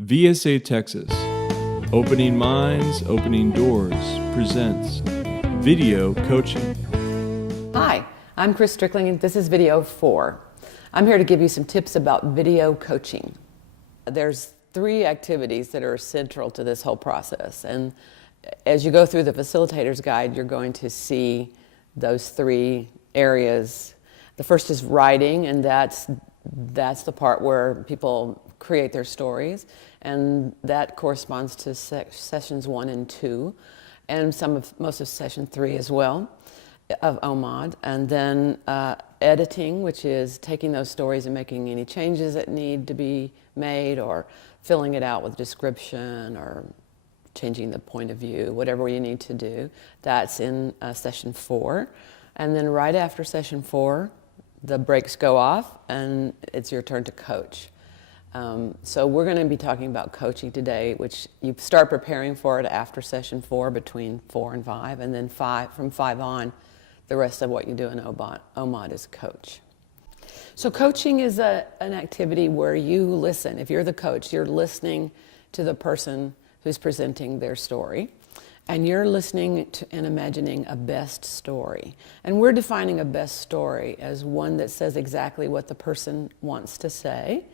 VSA Texas, Opening Minds, Opening Doors, presents Video Coaching. Hi, I'm Chris Strickling and this is video 4. I'm here to give you some tips about video coaching. There's 3 activities that are central to this whole process, and as you go through the Facilitator's Guide, you're going to see those 3 areas. The first is writing, and that's the part where people create their stories, and that corresponds to sessions 1 and 2, and most of session 3 as well of OMOD. And then editing, which is taking those stories and making any changes that need to be made, or filling it out with description, or changing the point of view, whatever you need to do. That's in session 4. And then right after session 4, the breaks go off and it's your turn to coach. So we're going to be talking about coaching today, which you start preparing for it after session 4, between 4 and 5, and then from 5 on, the rest of what you do in OMOD is coach. So coaching is an activity where you listen. If you're the coach, you're listening to the person who's presenting their story, and you're listening to and imagining a best story. And we're defining a best story as one that says exactly what the person wants to say,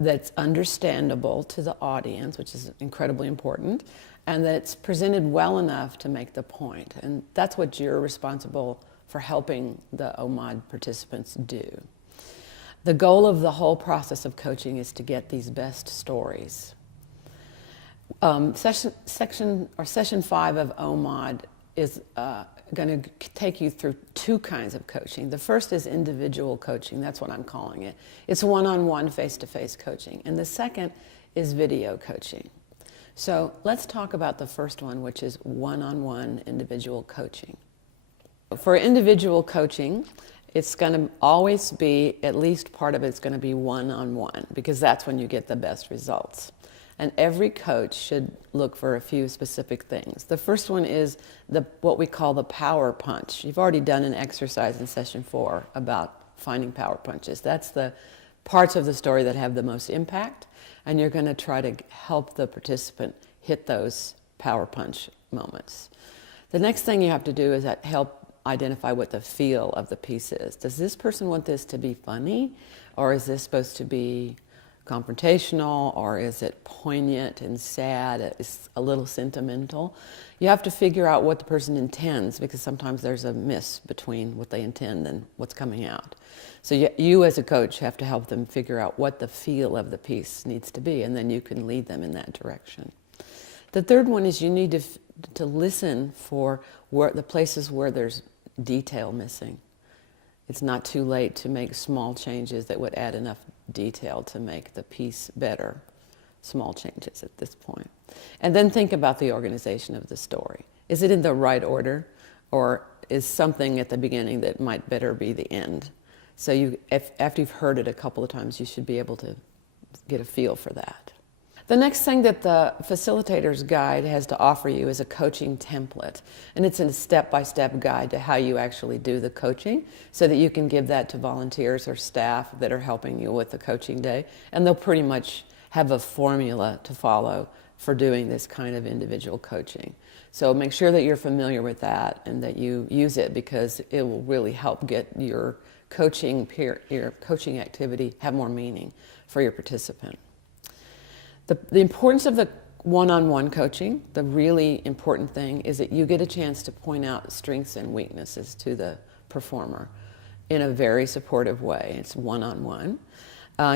that's understandable to the audience, which is incredibly important, and that's presented well enough to make the point. And that's what you're responsible for helping the OMOD participants do. The goal of the whole process of coaching is to get these best stories. Session 5 of OMOD is going to take you through 2 kinds of coaching. The first is individual coaching. That's what I'm calling it. It's one-on-one, face-to-face coaching. And the second is video coaching. So let's talk about the first one, which is one-on-one individual coaching. For individual coaching, it's going to always be, at least part of it's going to be one-on-one, because that's when you get the best results. And every coach should look for a few specific things. The first one is what we call the power punch. You've already done an exercise in session 4 about finding power punches. That's the parts of the story that have the most impact, and you're going to try to help the participant hit those power punch moments. The next thing you have to do is help identify what the feel of the piece is. Does this person want this to be funny, or is this supposed to be confrontational, or is it poignant and sad? It's a little sentimental. You have to figure out what the person intends, because sometimes there's a miss between what they intend and what's coming out. So you as a coach have to help them figure out what the feel of the piece needs to be, and then you can lead them in that direction. The third one is you need to listen for the places where there's detail missing. It's not too late to make small changes that would add enough detail to make the piece better. Small changes at this point. And then think about the organization of the story. Is it in the right order, or is something at the beginning that might better be the end? So after you've heard it a couple of times, you should be able to get a feel for that. The next thing that the Facilitator's Guide has to offer you is a coaching template. And it's a step-by-step guide to how you actually do the coaching, so that you can give that to volunteers or staff that are helping you with the coaching day. And they'll pretty much have a formula to follow for doing this kind of individual coaching. So make sure that you're familiar with that and that you use it, because it will really help get your coaching activity have more meaning for your participant. The importance of the one-on-one coaching, the really important thing, is that you get a chance to point out strengths and weaknesses to the performer in a very supportive way. It's one-on-one.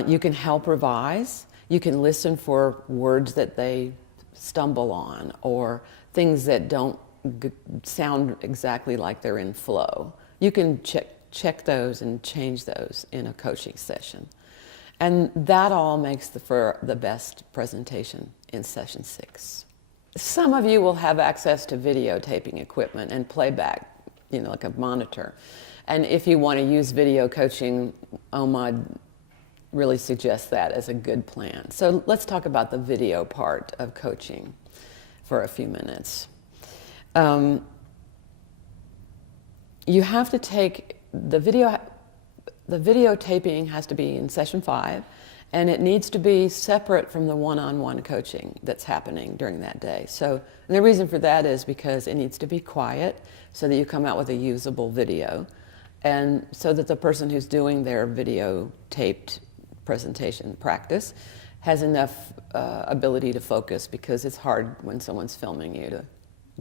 You can help revise. You can listen for words that they stumble on, or things that don't sound exactly like they're in flow. You can check those and change those in a coaching session. And that all makes for the best presentation in session 6. Some of you will have access to videotaping equipment and playback, like a monitor. And if you want to use video coaching, OMOD really suggests that as a good plan. So let's talk about the video part of coaching for a few minutes. You have to take the videotaping has to be in session 5, And it needs to be separate from the one-on-one coaching that's happening during that day. So, and the reason for that is because it needs to be quiet so that you come out with a usable video, and so that the person who's doing their video taped presentation practice has enough ability to focus, because it's hard when someone's filming you to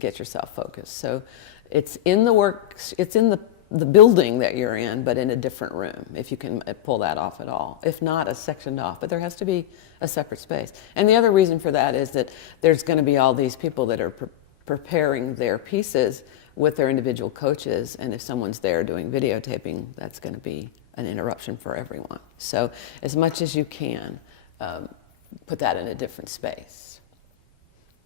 get yourself focused. So it's in the building that you're in, but in a different room, if you can pull that off at all. If not, a sectioned off, but there has to be a separate space. And the other reason for that is that there's going to be all these people that are preparing their pieces with their individual coaches, and if someone's there doing videotaping, that's going to be an interruption for everyone. So as much as you can, put that in a different space.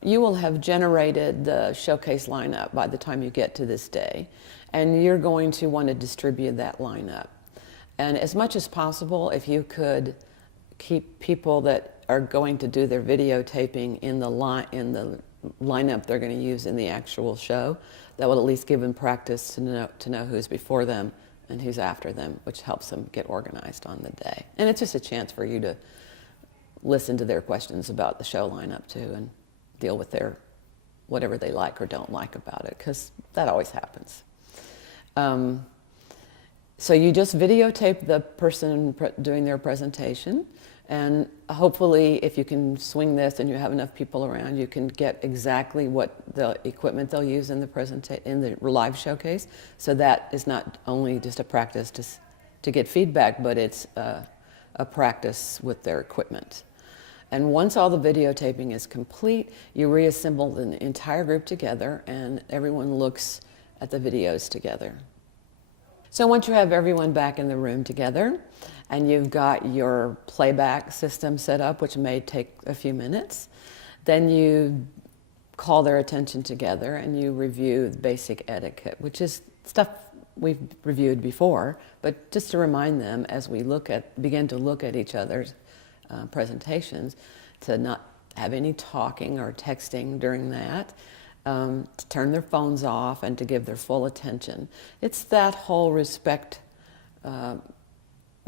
You will have generated the showcase lineup by the time you get to this day, and you're going to want to distribute that lineup. And as much as possible, if you could keep people that are going to do their videotaping in the lineup they're going to use in the actual show, that will at least give them practice to know who's before them and who's after them, which helps them get organized on the day. And it's just a chance for you to listen to their questions about the show lineup too, and deal with their whatever they like or don't like about it, because that always happens. So you just videotape the person doing their presentation, and hopefully if you can swing this and you have enough people around, you can get exactly what the equipment they'll use in the live showcase. So that is not only just a practice to get feedback, but it's a practice with their equipment. And once all the videotaping is complete, you reassemble the entire group together and everyone looks at the videos together. So once you have everyone back in the room together and you've got your playback system set up, which may take a few minutes, then you call their attention together and you review the basic etiquette, which is stuff we've reviewed before, but just to remind them as we begin to look at each other's presentations, to not have any talking or texting during that, to turn their phones off and to give their full attention. It's that whole respect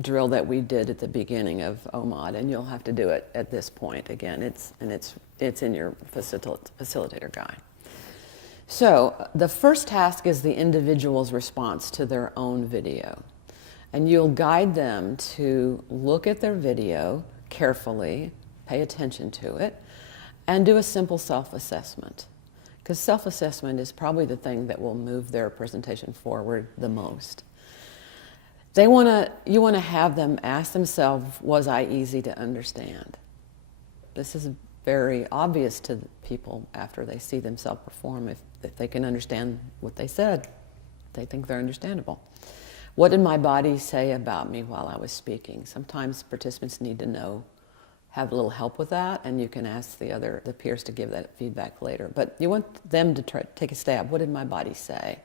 drill that we did at the beginning of OMOD, and you'll have to do it at this point again. It's in your facilitator guide. So the first task is the individual's response to their own video, and you'll guide them to look at their video carefully, pay attention to it, and do a simple self-assessment. Because self-assessment is probably the thing that will move their presentation forward the most. You want to have them ask themselves, was I easy to understand? This is very obvious to people after they see themselves perform. If they can understand what they said, they think they're understandable. What did my body say about me while I was speaking? Sometimes participants need to have a little help with that, and you can ask the peers to give that feedback later. But you want them to take a stab. What did my body say?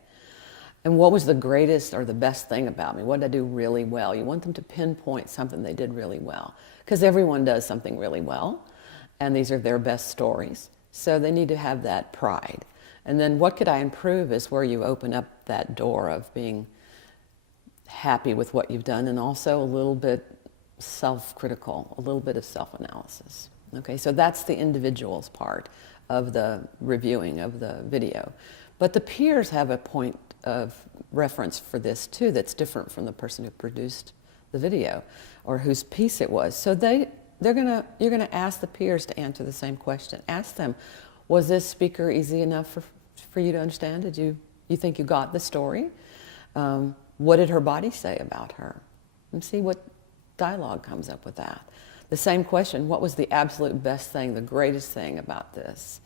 And what was the greatest or the best thing about me? What did I do really well? You want them to pinpoint something they did really well, because everyone does something really well, and these are their best stories. So they need to have that pride. And then what could I improve is where you open up that door of being happy with what you've done, and also a little bit self-critical, a little bit of self-analysis. Okay, so that's the individual's part of the reviewing of the video. But the peers have a point of reference for this too that's different from the person who produced the video or whose piece it was. So you're gonna ask the peers to answer the same question. Ask them, was this speaker easy enough for you to understand? Did you think you got the story? What did her body say about her? And see what dialogue comes up with that. The same question, what was the absolute best thing, the greatest thing about this?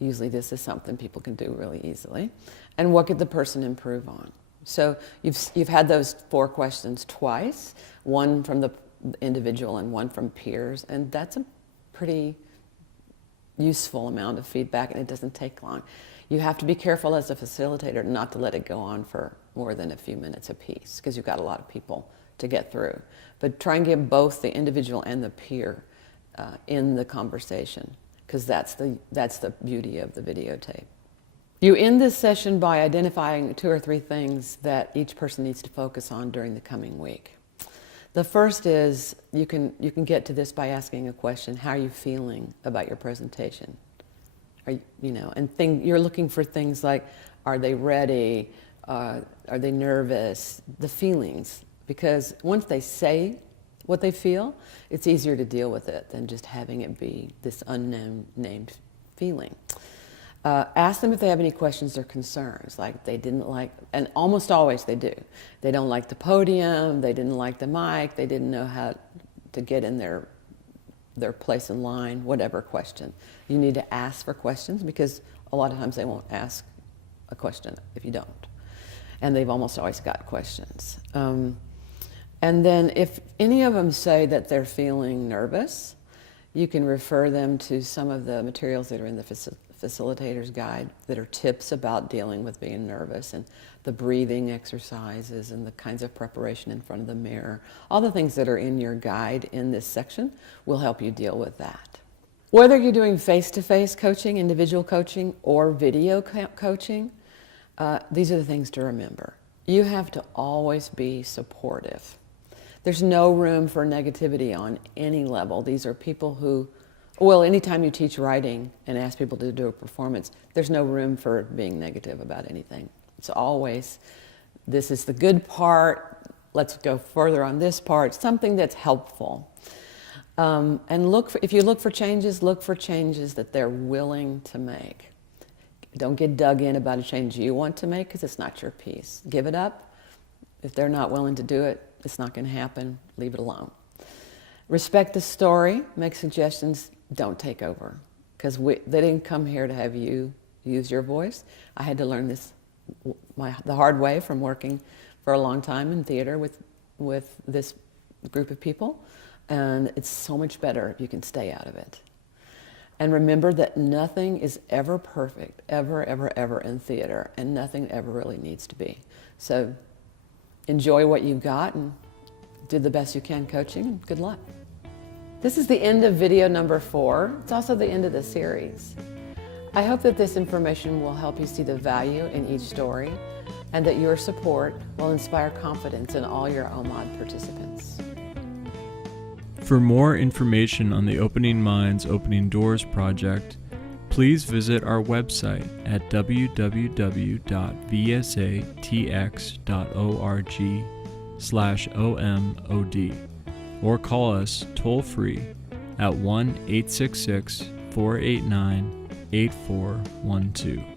Usually this is something people can do really easily. And what could the person improve on? So you've had those 4 questions twice, one from the individual and one from peers, and that's a pretty useful amount of feedback, and it doesn't take long. You have to be careful as a facilitator not to let it go on for more than a few minutes apiece, because you've got a lot of people to get through. But try and get both the individual and the peer in the conversation, because that's the beauty of the videotape. You end this session by identifying 2 or 3 things that each person needs to focus on during the coming week. The first is you can get to this by asking a question: how are you feeling about your presentation? You're looking for things like, are they ready? Are they nervous? The feelings, because once they say what they feel, it's easier to deal with it than just having it be this unknown named feeling. Ask them if they have any questions or concerns, like they didn't like, and almost always they do. They don't like the podium, they didn't like the mic, they didn't know how to get in their place in line, whatever question. You need to ask for questions, because a lot of times they won't ask a question if you don't. And they've almost always got questions. And then if any of them say that they're feeling nervous, you can refer them to some of the materials that are in the Facilitator's Guide that are tips about dealing with being nervous, and the breathing exercises and the kinds of preparation in front of the mirror. All the things that are in your guide in this section will help you deal with that. Whether you're doing face-to-face coaching, individual coaching, or video coaching, these are the things to remember. You have to always be supportive. There's no room for negativity on any level. These are people who, well, anytime you teach writing and ask people to do a performance, there's no room for being negative about anything. It's always, this is the good part, let's go further on this part, something that's helpful. And if you look for changes that they're willing to make. Don't get dug in about a change you want to make, because it's not your piece. Give it up. If they're not willing to do it, it's not going to happen. Leave it alone. Respect the story. Make suggestions. Don't take over, because they didn't come here to have you use your voice. I had to learn this the hard way from working for a long time in theater with this group of people, and it's so much better if you can stay out of it. And remember that nothing is ever perfect, ever, ever, ever in theater, and nothing ever really needs to be. So enjoy what you've got and do the best you can coaching, and good luck. This is the end of video number 4. It's also the end of the series. I hope that this information will help you see the value in each story, and that your support will inspire confidence in all your OMOD participants. For more information on the Opening Minds, Opening Doors project, please visit our website at www.vsatx.org/OMOD, or call us toll-free at 1-866-489-8412.